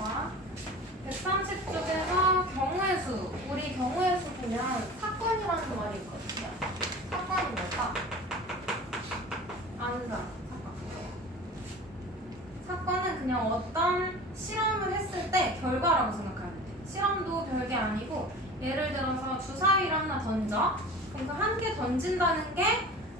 자, 130쪽에서 경우의 수. 우리 경우의 수 보면 사건이라는 말이 있거든요. 사건이 뭘까? 아는 사람. 사건은 그냥 어떤 실험을 했을 때 결과라고 생각하면 돼. 실험도 별게 아니고 예를 들어서 주사위를 하나 던져. 그럼 그 한 개 던진다는 게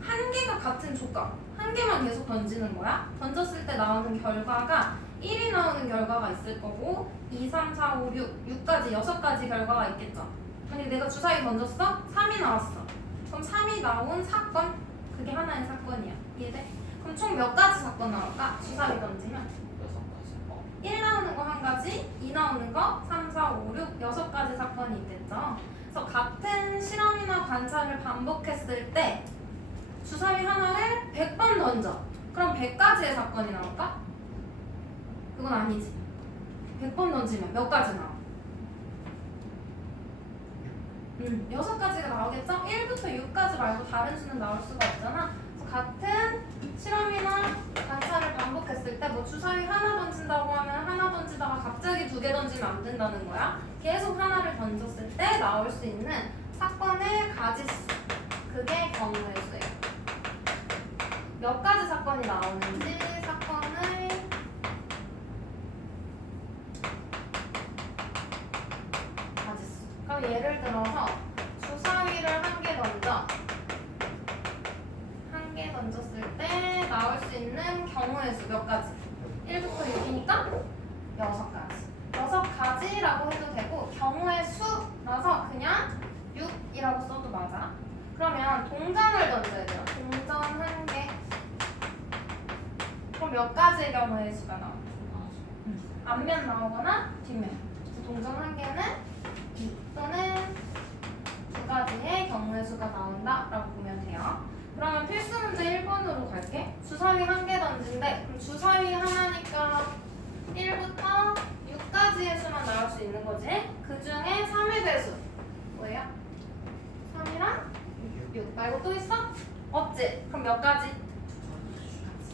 한 개가 같은 조건. 한 개만 계속 던지는 거야. 던졌을 때 나오는 결과가 1이 나오는 결과가 있을 거고 2, 3, 4, 5, 6, 6까지 6가지 결과가 있겠죠. 만약에 내가 주사위 던졌어? 3이 나왔어. 그럼 3이 나온 사건. 그게 하나의 사건이야. 이해돼? 그럼 총 몇 가지 사건 나올까? 주사위 던지면 1 나오는 거 한 가지, 2 나오는 거 3, 4, 5, 6, 6가지 사건이 있겠죠. 그래서 같은 실험이나 관찰을 반복했을 때 주사위 하나를 100번 던져. 그럼 100가지의 사건이 나올까? 그건 아니지. 100번 던지면 몇 가지 나와? 6가지가 나오겠죠? 1부터 6까지 말고 다른 수는 나올 수가 없잖아. 그래서 같은 실험이나 관찰을 반복했을 때 뭐 주사위 하나 던진다고 하면 하나 던지다가 갑자기 2개 던지면 안 된다는 거야. 계속 하나를 던졌을 때 나올 수 있는 사건의 가지수. 그게 경우의 수예요. 몇 가지 사건이 나오는지 사건의 가지수. 그럼 예를 들어서 주사위를 한 개 던져. 한 개 던졌을 때 나올 수 있는 경우의 수 몇 가지? 1부터 6이니까 6가지. 6가지라고 해도 되고 경우의 수라서 그냥 6이라고 써도 맞아. 그러면 동전을 던져야 돼요. 동전 한 개. 그럼 몇 가지의 경우의 수가 나와? 앞면 나오거나 뒷면. 동전 한 개는 2 또는 2가지의 경우의 수가 나온다라고 보면 돼요. 그러면 필수 문제 1번으로 갈게. 주사위 한 개 던진대. 그럼 주사위 하나니까 1부터 6까지의 수만 나올 수 있는 거지. 그 중에 3의 배수 뭐예요? 3이랑 6 말고 또 있어? 없지? 그럼 몇 가지?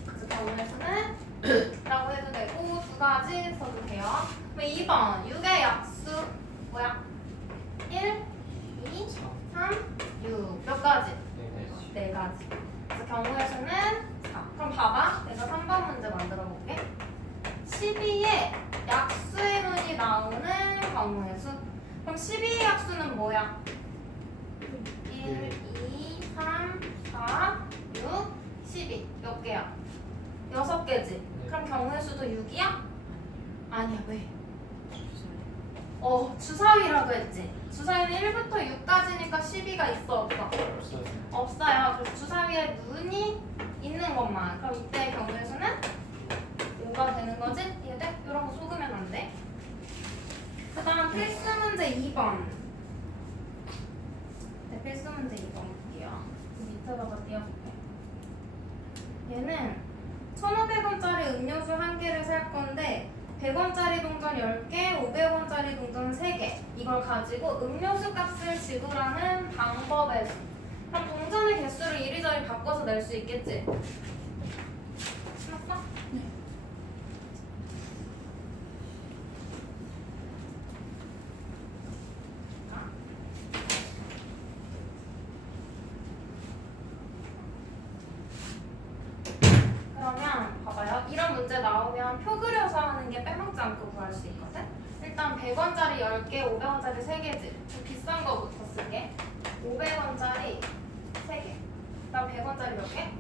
그래서 경우의 수는 라고 해도 되고 2가지 써도 돼요. 그럼 2번 6의 약수 뭐야? 1, 2, 3, 6 몇 가지? 4가지. 그래서 경우의 수는 4. 그럼 봐봐. 내가 3번 문제 만들어 볼게. 12의 약수의 문이 나오는 경우의 수. 그럼 12의 약수는 뭐야? 1, 2, 3, 4, 6, 12. 몇 개야? 6개지. 그럼 경우의 수도 6이야? 아니야. 왜? 주사위라고 했지. 주사위는 1부터 6까지니까 12가 있어 없어? 없어요. 그래서 주사위에 눈이 있는 것만. 그럼 이때 경우의 수는 5가 되는 거지? 이해돼? 이런 거 속으면 안 돼. 그 다음 필수 문제 2번. 네, 필수 문제 2번 볼게요. 밑에다가 띄워볼게. 얘는 1,500원짜리 음료수 한 개를 살 건데 100원짜리 동전 10개, 500원짜리 동전 3개. 이걸 가지고 음료수 값을 지불하는 방법의 수. 그럼 동전의 개수를 이리저리 바꿔서 낼 수 있겠지? 맞어? 네. 그러면 봐봐요. 이런 문제 나오면 표 그려서 하는 게 빼먹지 않고 구할 수 있거든? 일단 100원짜리 10개, 500원짜리 3개지. 좀 비싼 거부터 쓸게. 500원짜리 3개. 그다음 100원짜리 몇 개?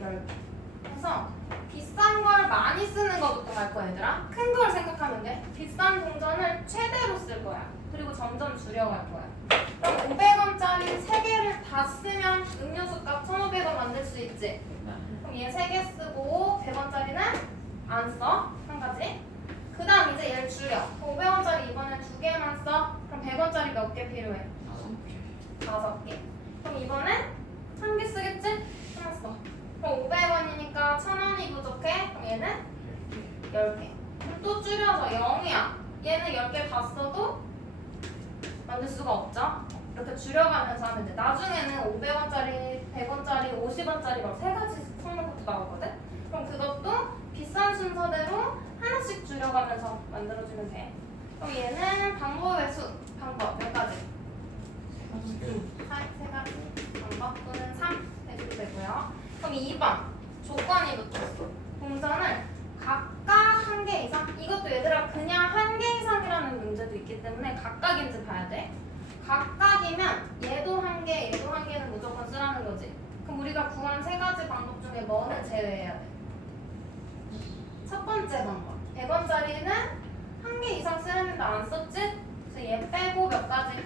10개. 그래서 비싼 걸 많이 쓰는 거부터 갈 거야, 얘들아. 큰 걸 생각하면 돼. 비싼 동전을 최대로 쓸 거야. 그리고 점점 줄여갈 거야. 그럼 500원짜리 3개를 다 쓰면 음료수 값 1,500원 만들 수 있지? 그럼 얘 3개 쓰고 100원짜리는 안 써. 한 가지. 그 다음 이제 얘를 줄여. 500원짜리 이번엔 2개만 써. 그럼 100원짜리 몇 개 필요해? 5개. 그럼 이번엔 1개 쓰겠지? 하나 써. 그럼 500원이니까 1,000원이 부족해. 그럼 얘는 10개. 그럼 또 줄여서 0이야. 얘는 10개 다 써도 만들 수가 없죠? 이렇게 줄여가면서 하면 돼. 나중에는 500원짜리, 100원짜리, 50원짜리 막 3가지 선물부터 나오거든? 그럼 그것도 비싼 순서대로 하나씩 돌려가면서 만들어주면 돼. 그럼 얘는 방법의 수, 방법 몇 가지? 세 가지 방법 또는 3 해줘도 되고요. 그럼 2번 조건이 붙었어. 동전을 각각 한 개 이상. 이것도 얘들아 그냥 한 개 이상이라는 문제도 있기 때문에 각각인지 봐야 돼. 각각이면 얘도 한 개, 얘도 한 개는 무조건 쓰라는 거지. 그럼 우리가 구한 세 가지 방법 중에 뭐는 제외해야 돼? 첫 번째 방법. 100원짜리는 한 개 이상 쓰려는데 안 썼지? 그래서 얘 빼고 몇 가지?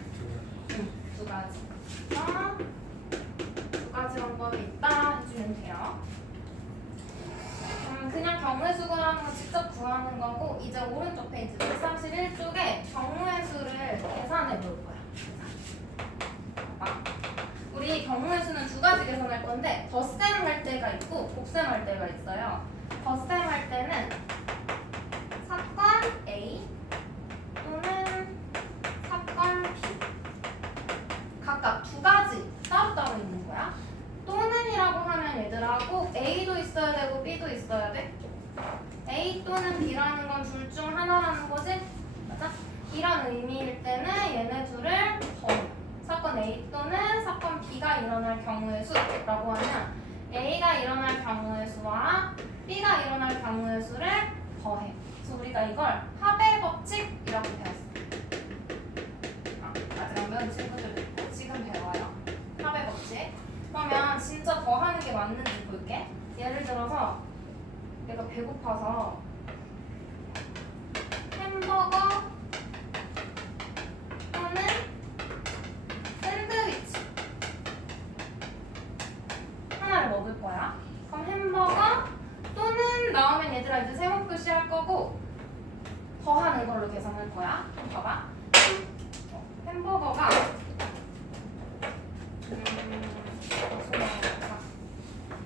두 가지. 두 가지 방법이 있다 해주면 돼요. 그냥 경우의 수 구하는 거 직접 구하는 거고, 이제 오른쪽 페이지 131쪽에 경우의 수를 계산해 볼 거야. 우리 경우의 수는 두 가지 계산할 건데 덧셈 할 때가 있고 곱셈 할 때가 있어요. 덧셈 할 때는 사건 A 또는 사건 B 각각 두 가지 따로따로 있는 거야. 또는이라고 하면 얘들아 꼭 A도 있어야 되고 B도 있어야 돼. A 또는 B라는 건 둘 중 하나라는 거지? 맞아? 이런 의미일 때는 얘네 둘을 더해. 사건 A 또는 사건 B가 일어날 경우의 수라고 하면 A가 일어날 경우의 수와 B가 일어날 경우의 수를 더해. 그래서 우리가 이걸 합의 법칙이라고 배웠어. 아직 안 배운 친구들 있고 지금 배워요. 합의 법칙. 그러면 진짜 더하는 게 맞는지 볼게. 예를 들어서 내가 배고파서 햄버거 또는 샌드위치 하나를 먹을 거야. 그럼 햄버거 또는 나오면 얘들아 이제 세모 표시할 거고 더하는 걸로 계산할 거야. 그럼 봐봐. 햄버거가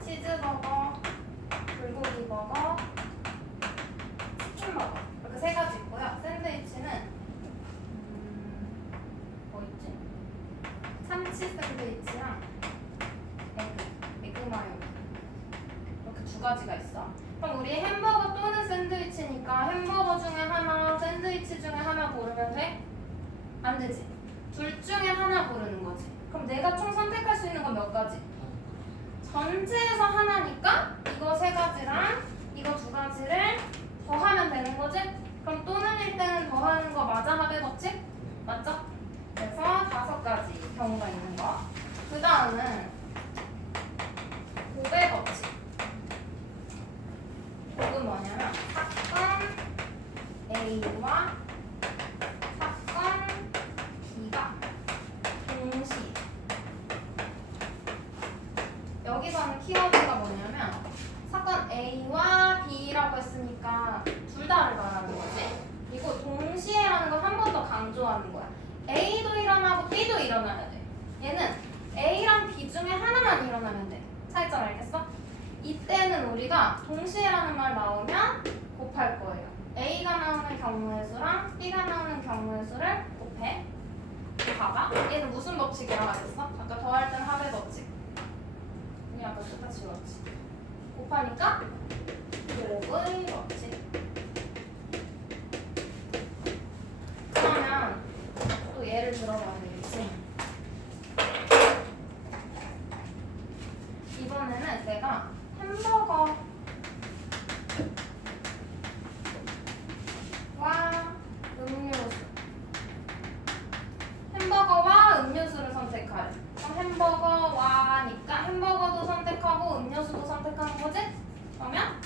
치즈버거, 불고기버거, 치킨버거 이렇게 세 가지 있고요. 샌드위치는 뭐 있지? 참치 샌드위치랑 에그 마요 이렇게 두 가지가 있어. 그럼 우리 햄버거 또는 샌드위치니까 햄버거 중에 하나, 샌드위치 중에 하나 고르면 돼? 안 되지. 둘 중에 하나 고르는 거지. 그럼 내가 총 선택할 수 있는 건 몇 가지? 전체에서 하나니까 이거 세 가지랑 이거 두 가지를 더하면 되는 거지? 그럼 또는일 때는 더하는 거 맞아? 합의 법칙? 맞죠? 그래서 5가지 경우가 있는 거. 그 다음은 곱의 법칙. 곱은 뭐냐면 사건 A와 사건 B가 동시. 여기서는 키워드가 뭐냐면 사건 A와 B라고 했으니까 둘 다를 말하는 거지. 그리고 동시에라는 걸 한 번 더 강조하는 거야. A도 일어나고 B도 일어나야 돼. 얘는 A랑 B 중에 하나만 일어나면 돼. 차이점 알겠어? 이때는 우리가 동시에라는 말 나오면 곱할 거예요. A가 나오는 경우의 수랑 B가 나오는 경우의 수를 곱해. 봐봐. 얘는 무슨 법칙이라고 했어? 아까 더할 때는 합의 법칙. 그냥 아까 똑같이 지웠지. 곱하니까 곱의 법칙. 그러면 또 예를 들어봐야 되겠지. 이번에는 내가 햄버거와 음료수, 햄버거와 음료수를 선택할. 그럼 햄버거와니까 햄버거도 선택하고 음료수도 선택하는 거지? 그러면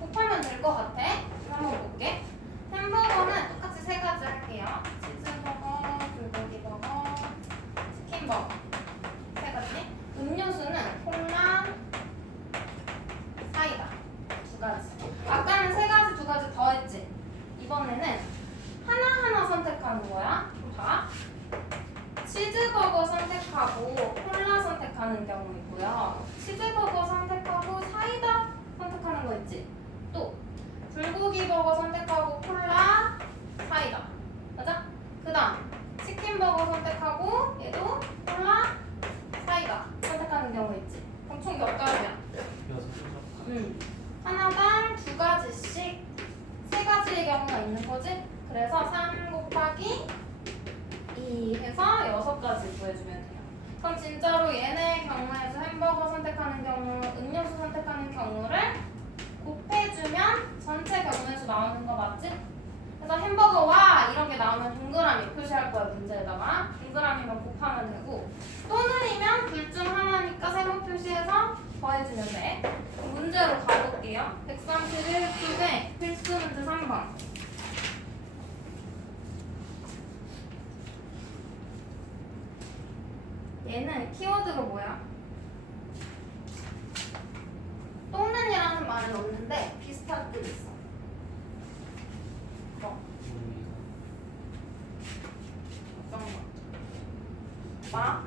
곱하면 될 것 같아. 한번 볼게. 햄버거는 똑같이 세 가지 할게요. 치즈버거, 불고기버거, 치킨버거 세 가지. 음료수는 콜라, 사이다 두 가지. 아까는 세 가지 두 가지 더 했지. 이번에는 하나하나 선택하는 거야. 봐. 치즈버거 선택하고 콜라 선택하는 경우 있고요. 치즈버거 선택하고 사이다 선택하는 거 있지. 또 불고기버거 선택하고 콜라, 사이다. 맞아? 그 다음 치킨버거 선택하고 얘도 콜라, 사이다 선택하는 경우 있지. 그럼 총 몇 가지야? 하나당 두 가지씩 세 가지 가지의 경우가 있는 거지? 그래서 3 곱하기 2 해서 6가지 구해주면 돼요. 그럼 진짜로 얘네 경우에서 햄버거 선택하는 경우, 음료수 선택하는 경우를 곱해주면 전체 경우에서 나오는 거 맞지? 그래서 햄버거와 이런 게 나오면 동그라미 표시할 거야, 문제에다가. 동그라미만 곱하면 되고, 또는이면 둘 중 하나니까 세모 표시해서 더해주면 돼. 문제로 가볼게요. 131 쪽에 필수 문제 3번. 얘는 키워드가 뭐야? 또는이라는 말은 없는데 비슷한 뜻 있어. 어떤 거? 막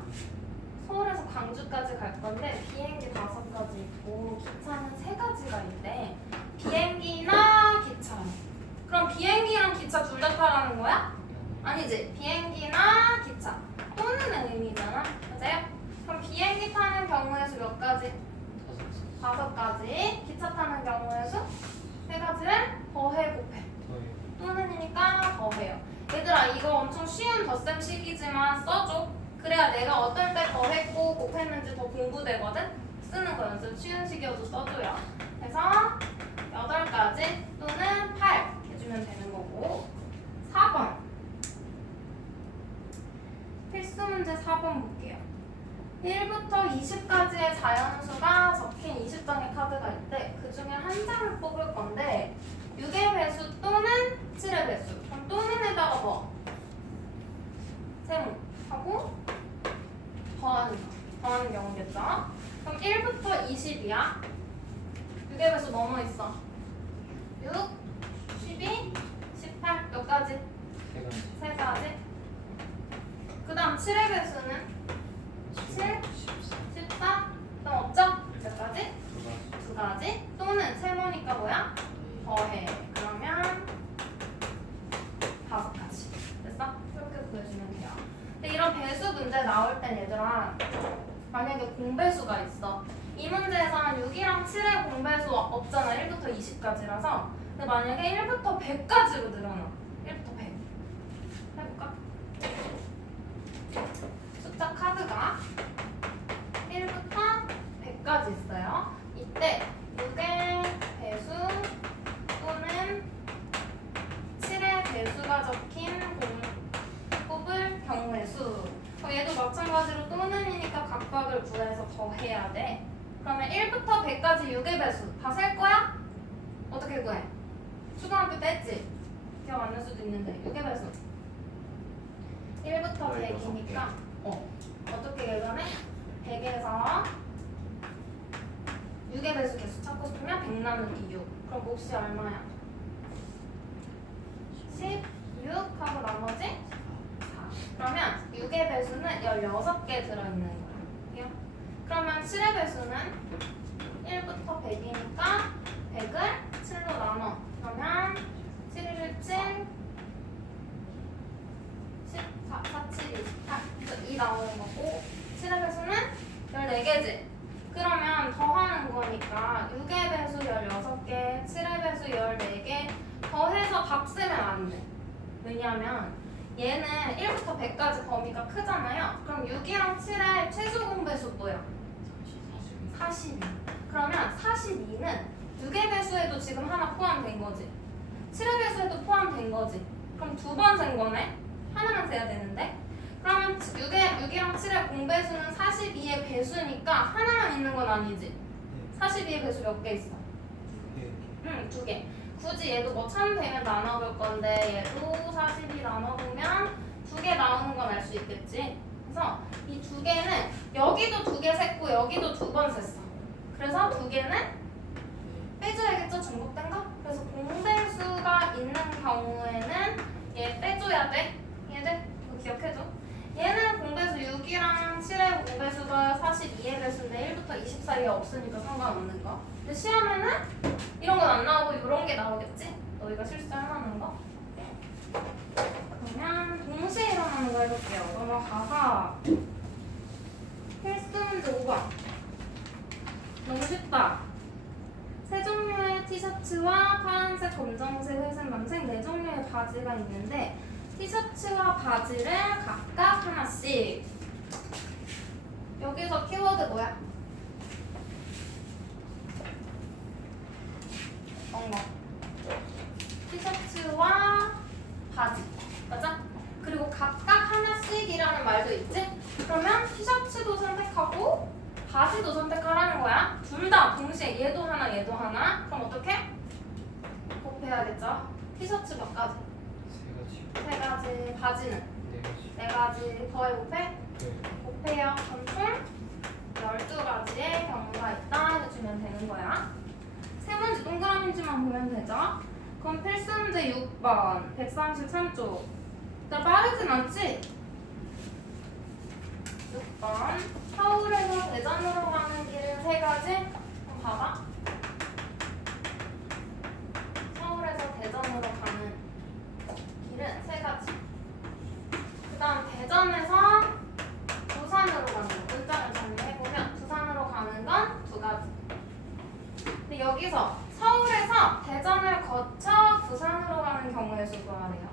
서울에서 광주까지 갈 건데 비행기 5가지 있고 기차는 3가지가 있대. 비행기나 기차. 그럼 비행기랑 기차 둘 다 타라는 거야? 아니지. 비행기나 기차 또는 의미잖아. 맞아요? 그럼 비행기 타는 경우에서 몇 가지? 5가지. 기차 타는 경우에서 3가지를 더해 곱해. 또는이니까 더해요. 얘들아 이거 엄청 쉬운 덧셈식이지만 써줘. 그래야 내가 어떨 때 더했고 곱했는지 더 공부되거든? 쓰는 거 연습 쉬운 식이어도 써줘요. 그래서 8가지 또는 8 해주면 되는 거고. 4번 필수 문제 4번 볼게요. 1부터 20까지의 자연수가 적힌 20장의 카드가 있대. 그 중에 한 장을 뽑을 건데 6의 배수 또는 7의 배수. 그럼 또는에다가 뭐? 세모 하고 더하는 경우겠죠? 그럼 1부터 20이야. 6의 배수 뭐뭐 있어? 6, 12, 18 몇 가지? 3가지. 그 다음 7의 배수는 7, 14 그럼 없죠? 몇 가지? 2가지. 또는 세모니까 뭐야? 더해. 그러면 5가지. 됐어? 이렇게 구해주면 돼요. 근데 이런 배수 문제 나올 땐 얘들아 만약에 공배수가 있어. 이 문제에서는 6이랑 7의 공배수 없잖아. 1부터 20까지라서. 근데 만약에 1부터 100까지로 늘어나. 1부터 100. 해볼까? 숫자 카드가 1부터 100까지 있어요. 이때 6의 배수 또는 7의 배수가 적힌 뽑을 경우의 수. 얘도 마찬가지로 또는이니까 각각을 구해서 더해야 돼. 그러면 1부터 100까지 6의 배수 다 셀 거야? 어떻게 구해? 초등학교 때 했지? 기억 안 날 수도 있는데 6의 배수 1부터 100이니까 어떻게 계산해? 100에서 6의 배수 개수 찾고 싶으면 100 나누기 6. 그럼 몫이 얼마야? 16 하고 나머지 4. 그러면 6의 배수는 16개 들어있는 거야. 그러면 7의 배수는 1부터 100이니까 100을 7로 나눠. 그러면 7, 1, 7, 14, 4, 7, 28. 그래서 2 나오는 거고 7의 배수는 14개지. 그러면 더하는 거니까 6의 배수 16개, 7의 배수 14개 더해서 답 쓰면 안 돼. 왜냐면 얘는 1부터 100까지 범위가 크잖아요. 그럼 6이랑 7의 최소 공배수 뭐야? 42. 그러면 42는 6의 배수에도 지금 하나 포함된 거지. 7의 배수에도 포함된 거지. 그럼 2번 센 거네? 하나만 세야 되는데? 그러면 6이랑 7의 공배수는 42의 배수니까 하나만 있는 건 아니지. 42의 배수 몇 개 있어? 2개. 굳이 얘도 뭐 1000 되면 나눠볼 건데 얘도 42 나눠보면 2개 나오는 건 알 수 있겠지. 그래서 이 2개는 여기도 2개 셌고 여기도 2번 셌어. 그래서 2개는 빼줘야겠죠? 중복된 거? 그래서 공배수가 있는 경우에는 얘 빼줘야 돼. 얘들 이거 기억해줘. 얘는 공배수 6이랑 7의 공배수가 42의 배수인데 1부터 20 사이에 없으니까 상관없는 거. 근데 시험에는 이런 건 안 나오고 이런 게 나오겠지? 너희가 실수하는 거. 그러면 동시에 일어나는 거 해볼게요. 넘어가서 필수 문제 5번. 너무 쉽다. 세 종류의 티셔츠와 파란색, 검정색, 회색, 남색 네 종류의 바지가 있는데 티셔츠와 바지를 각각 하나씩. 여기서 키워드 뭐야? 거. 티셔츠와 바지. 맞아? 그리고 각각 하나씩이라는 말도 있지? 그러면 티셔츠도 선택하고 바지도 선택하라는 거야. 둘 다 동시에 얘도 하나 얘도 하나. 그럼 어떻게? 곱해야겠죠? 티셔츠 몇 가지? 세 가지. 바지는? 네 가지. 더해 곱해? 곱해요. 그럼 총 12가지의 경우가 있다 해주면 되는 거야. 세 문제 동그라미인지만 보면 되죠? 그럼 필수 문제 6번 133쪽. 나 빠르진 않지? 6번 서울에서 대전으로 가는 길은 세 가지. 한번 봐봐. 서울에서 대전으로 가는 길은 세 가지. 그 다음 대전에서 부산으로 가는 거. 문장을 정리해보면 부산으로 가는 건 2가지. 근데 여기서 서울에서 대전을 거쳐 부산으로 가는 경우의 수 구하래요.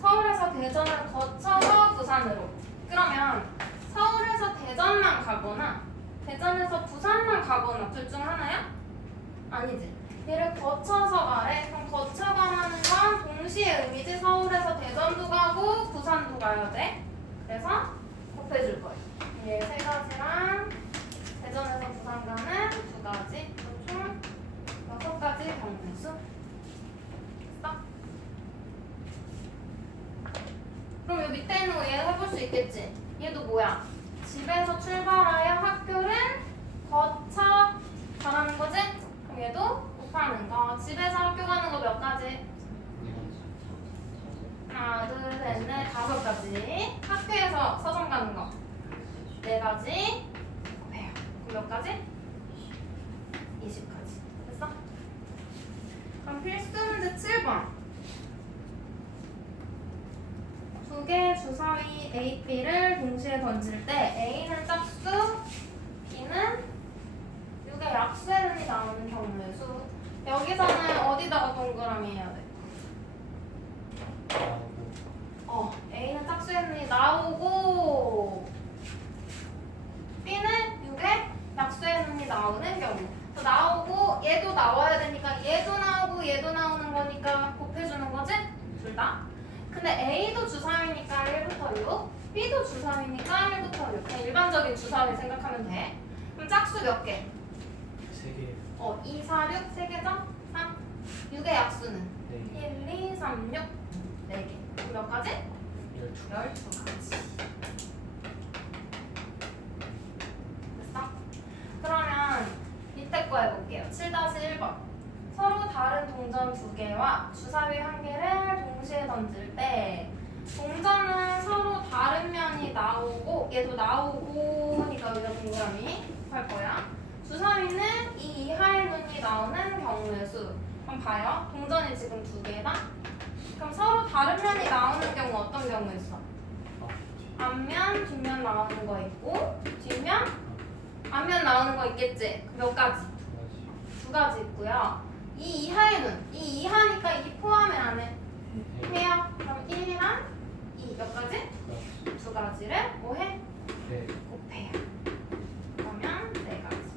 서울에서 대전을 거쳐서 부산으로. 그러면 서울에서 대전만 가거나 대전에서 부산만 가거나 둘 중 하나야? 아니지. 얘를 거쳐서 가래. 그럼 거쳐가는 건 동시에 의미지. 서울에서 대전도 가고 부산도 가야 돼. 그래서 곱해줄 거예요. 얘 세 가지랑 대전에서 부산 가는 2가지. 총 6가지 경우의 수. 됐어? 그럼 요 밑에 있는 거 얘 해볼 수 있겠지? 얘도 뭐야? 집에서 출발하여 학교를 거쳐 가라는 거지? 그럼 얘도 곱하는 거. 집에서 학교 가는 거 몇 가지? 하나, 둘, 셋, 넷, 5가지. 학교에서 서점 가는 거 4가지. 곱해요. 그럼 몇 가지? 20가지. 됐어? 그럼 필수 문제 7번. 2개의 주사위 A, B를 동시에 던질 때 A는 짝수, B는 6의 약수의 눈이 나오는 경우의 수. 여기서는 어디다가 동그라미 해야 돼? A는 짝수의 눈이 나오고 B는 6의 약수의 눈이 나오는 경우. 나오고 얘도 나와야 되니까 얘도 나오고 얘도 나오는 거니까 곱해주는 거지? 둘 다. 근데 A도 주사위니까 1부터 6, B도 주사위니까 1부터 6. 그냥 일반적인 주사위 생각하면 돼. 그럼 짝수 몇 개? 3개. 2, 4, 6, 3개죠? 3. 6의 약수는? 1, 2, 3, 6. 4개. 그럼 몇 가지? 12가지. 됐어? 그러면 밑에 거 해볼게요. 7-1번. 서로 다른 동전 2개와 주사위 1개를 동시에 던질 때 동전은 서로 다른 면이 나오고 얘도 나오고니까 여기다 동그라미 할 거야. 주사위는 이 이하의 눈이 나오는 경우의 수. 그럼 봐요. 동전이 지금 2개다. 그럼 서로 다른 면이 나오는 경우 어떤 경우 있어? 앞면, 뒷면 나오는 거 있고 뒷면, 앞면 나오는 거 있겠지? 몇 가지? 2가지 있고요. 이 이하의 눈, 이 이하니까 이 포함을 안 해. 해요. 그럼 1이랑 2 몇 가지? 2가지를 뭐 해? 곱해요. 그러면 4가지.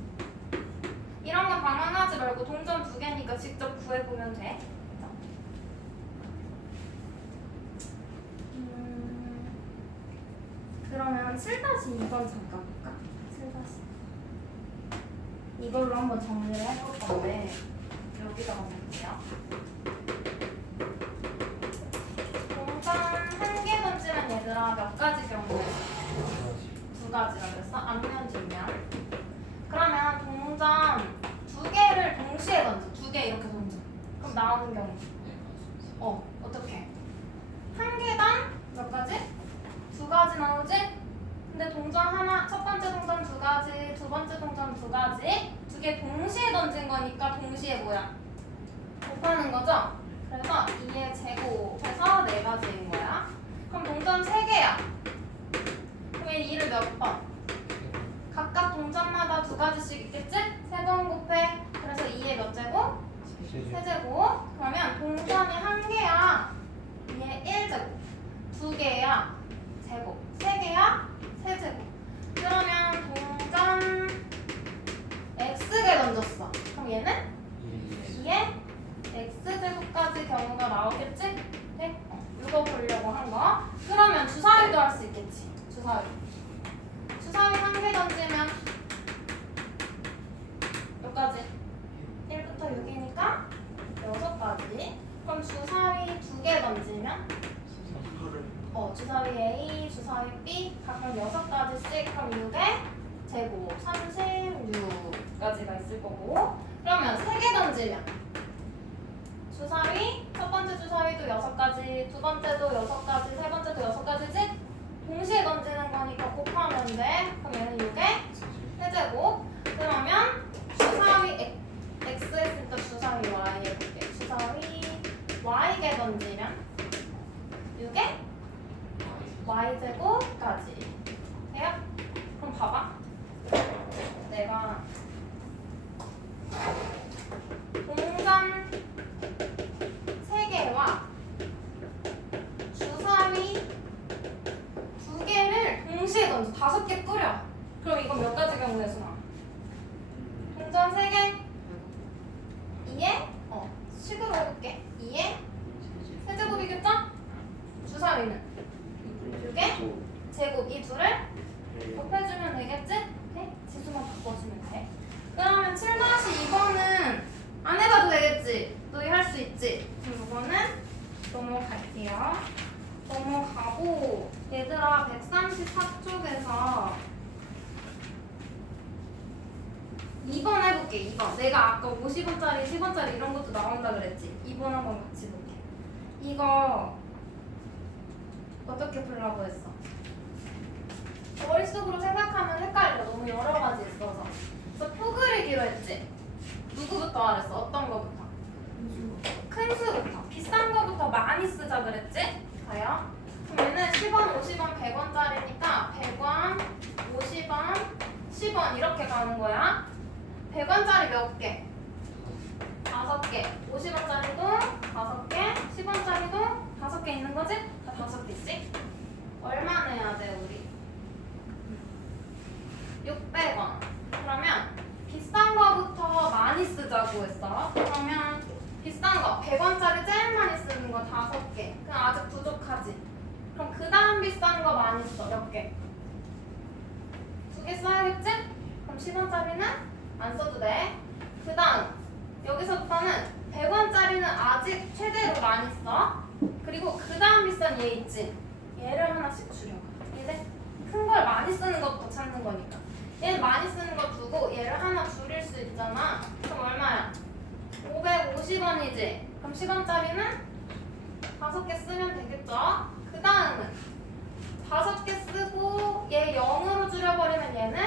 이런 건 방황하지 말고 동전 2개니까 직접 구해보면 돼. 그러면 7-2번 잠깐 볼까? 7-2. 이걸로 한번 정리를 해볼 건데 여기다가 볼게요. 동전 1개 던지면 얘들아 몇 가지 경우에? 2가지라 그랬어? 앞면, 뒷면. 그러면 동전 2개를 동시에 던져. 2개 이렇게 던져. 그럼 나오는 경우. 어떻게? 1개당 몇 가지? 2가지 나오지? 근데 동전 하나, 첫 번째 동전 2가지, 두 번째 동전 2가지, 2개 동시에 던진 거니까 동시에 뭐야? 곱하는 거죠? 그래서 2의 제곱해서 4가지인 거야. 그럼 동전 3개야. 그럼 2를 몇 번? 각각 동전마다 2가지씩 있겠지? 3번 곱해. 그래서 2의 몇 제곱? 세제곱. 그러면 동전이 1개야. 얘 1제곱. 2개야. 제곱. 3개야. 세제곱. 그러면 동전 X개 던졌어. 그럼 얘는 2에 X제곱까지 경우가 나오겠지? 네? 이거 보려고 한 거. 그러면 주사위도 할 수 있겠지. 주사위. 주사위 1개 던지면 몇 가지? 1부터 6이니까 6가지. 그럼 주사위 2개 던지면 주사위 A, 주사위 B 각각 6가지씩. 그럼 6에 제곱 36까지가 있을 거고. 그러면 3개 던지면 주사위 첫 번째 주사위도 6가지, 두 번째도 6가지, 세 번째도 6가지지? 동시에 던지는 거니까 곱하면 돼. 그럼 얘는 6에 세제곱. 그러면 주사위 X 했으니까 주사위 Y 해볼게. 주사위 Y개 던지면 6에 Y제곱까지 돼요? 그럼 봐봐. 내가 동전 3개와 주사위 2개를 동시에 던져. 5개 뿌려. 그럼 이건 몇 가지 경우에서 나와? 동전 3개 2에 식으로 해볼게. 2에 세제곱이겠죠? 주사위는 6에 제곱. 이 둘을 곱해주면 되겠지? 네? 지수만 바꿔주면 돼. 그러면 7-2번은 안 해봐도 되겠지? 너희 할 수 있지? 그럼 이거는 넘어갈게요. 넘어가고 얘들아 134쪽에서 2번 해볼게. 2번. 내가 아까 50원짜리, 10원짜리 이런 것도 나온다 그랬지? 2번 한번 같이 볼게. 이거 어떻게 풀라고 했어? 머릿속으로 생각하면 헷갈려. 너무 여러 가지 있어서. 그래서 표 그리기로 했지? 누구부터 하랬어? 어떤 거부터? 큰 수부터. 비싼 거부터 많이 쓰자 그랬지? 가요. 그럼 얘는 10원, 50원, 100원짜리니까 100원, 50원, 10원 이렇게 가는 거야. 100원짜리 몇 개? 5개. 50원짜리도 5개, 10원짜리도 5개 있는 거지? 다 5개씩. 얼마 내야 돼 우리? 600원. 그러면 비싼 거부터 많이 쓰자고 했어. 그러면 비싼 거 100원짜리 제일 많이 쓰는 거 5개. 그럼 아직 부족하지. 그럼 그 다음 비싼 거 많이 써. 몇 개? 2개 써야겠지? 그럼 10원짜리는 안 써도 돼. 그 다음 여기서부터는 100원짜리는 아직 최대로 많이 써. 그리고 그 다음 비싼 얘 있지? 얘를 하나씩 줄여가. 얘네 큰 걸 많이 쓰는 것부터 찾는 거니까. 얘는 많이 쓰는 거 두고 얘를 하나 줄일 수 있잖아. 그럼 얼마야? 550원이지? 그럼 10원짜리는 5개 쓰면 되겠죠? 그 다음은 5개 쓰고 얘 0으로 줄여버리면 얘는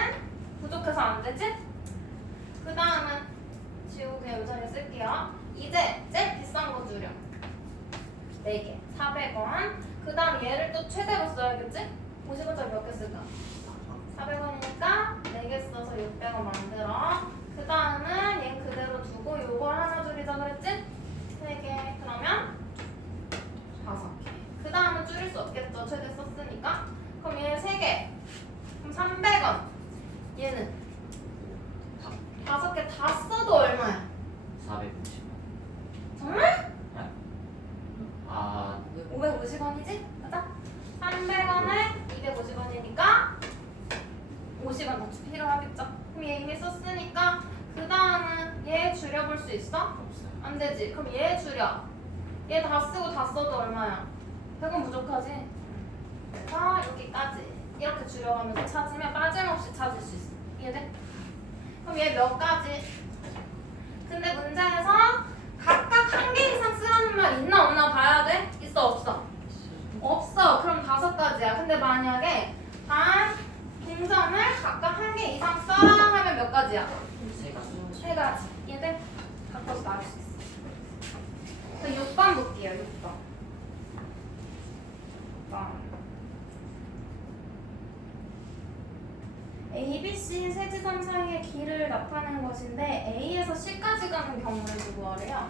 부족해서 안 되지? 그 다음은 지우고 그냥 이 자리에 쓸게요. 이제 제일 비싼 거 줄여. 4개 400원. 그 다음 얘를 또 최대로 써야겠지? 50원짜리 몇 개 쓸까? 400원이니까 4개 써서 600원 만들어. 그 다음은 얘 그대로 두고 요걸 하나 줄이자 그랬지? 3개. 그러면 5개. 그 다음은 줄일 수 없겠죠? 최대 썼으니까. 그럼 얘 3개. 그럼 300원. 얘는 5개 다 써도 얼마야? 450원. 정말? 아, 550원이지? 맞아? 300원에 250원이니까 50원 더 필요하겠죠? 그럼 얘 이미 썼으니까 그 다음은 얘 줄여볼 수 있어? 없어요. 안 되지. 그럼 얘 줄여. 얘 다 쓰고 다 써도 얼마야? 100원 부족하지? 그래서 여기까지 이렇게 줄여가면서 찾으면 빠짐없이 찾을 수 있어. 이해돼? 그럼 얘 몇 가지? 근데 문제에서 각각 1개 이상 쓰라는 말 있나 없나 봐야 돼? 있어 없어? 없어. 그럼 5가지야. 근데 만약에 동전을 각각 1개 이상 써라 하면 몇 가지야? 3가지. 3가지. 얘들 바꿔서 나올 수 있어. 그럼 6번 볼게요. 6번. A, B, C 세 지점 사이의 길을 나타내는 것인데 A에서 C까지 가는 경우를 두고 하래요.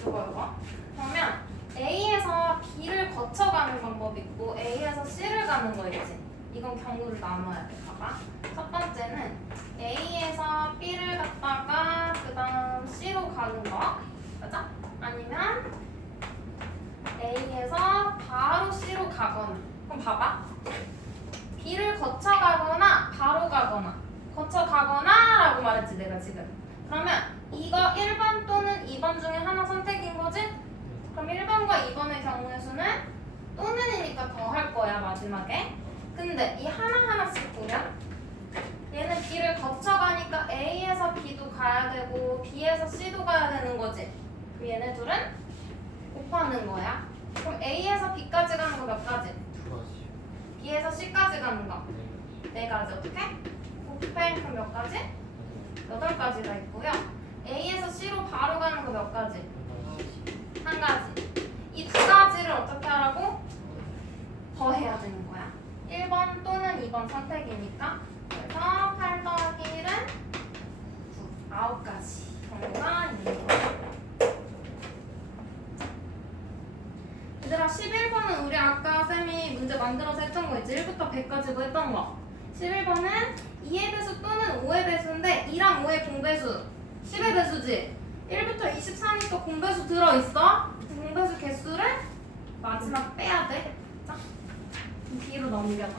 이거. 그러면 A에서 B를 거쳐가는 방법이 있고 A에서 C를 가는 거 있지. 이건 경우를 나눠야 돼. 봐봐. 첫 번째는 A에서 B를 갔다가 그 다음 C로 가는 거. 맞아? 아니면 A에서 바로 C로 가거나. 그럼 봐봐. B를 거쳐가거나 바로 가거나. 거쳐가거나 라고 말했지 내가 지금. 그러면 이거 1번 또는 2번 중에 하나 선택인 거지? 그럼 1번과 2번의 경우의 수는 또는이니까 더 할 거야 마지막에. 근데 이 하나하나씩 보면 얘는 B를 거쳐가니까 A에서 B도 가야 되고 B에서 C도 가야 되는 거지. 그럼 얘네 둘은 곱하는 거야. 그럼 A에서 B까지 가는 거 몇 가지? 두 가지. B에서 C까지 가는 거 네. 4가지. 어떻게? 곱해. 그럼 몇 가지? 8가지가 있고요. A에서 C로 바로 가는 거 몇 가지? 한 가지. 이 두 가지를 어떻게 하라고? 더해야 되는 거야. 1번 또는 2번 선택이니까. 그래서 8 더하기 1은 9, 9가지 경우가 있는 거야. 얘들아 11번은 우리 아까 쌤이 문제 만들어서 했던 거 있지? 1부터 100까지도 했던 거. 11번은 2의 배수 또는 5의 배수인데 2랑 5의 공배수 10의 배수지? 1부터 24니까 공배수 들어있어? 공배수 개수를 마지막 빼야 돼. 자, 뒤로 넘겨봐.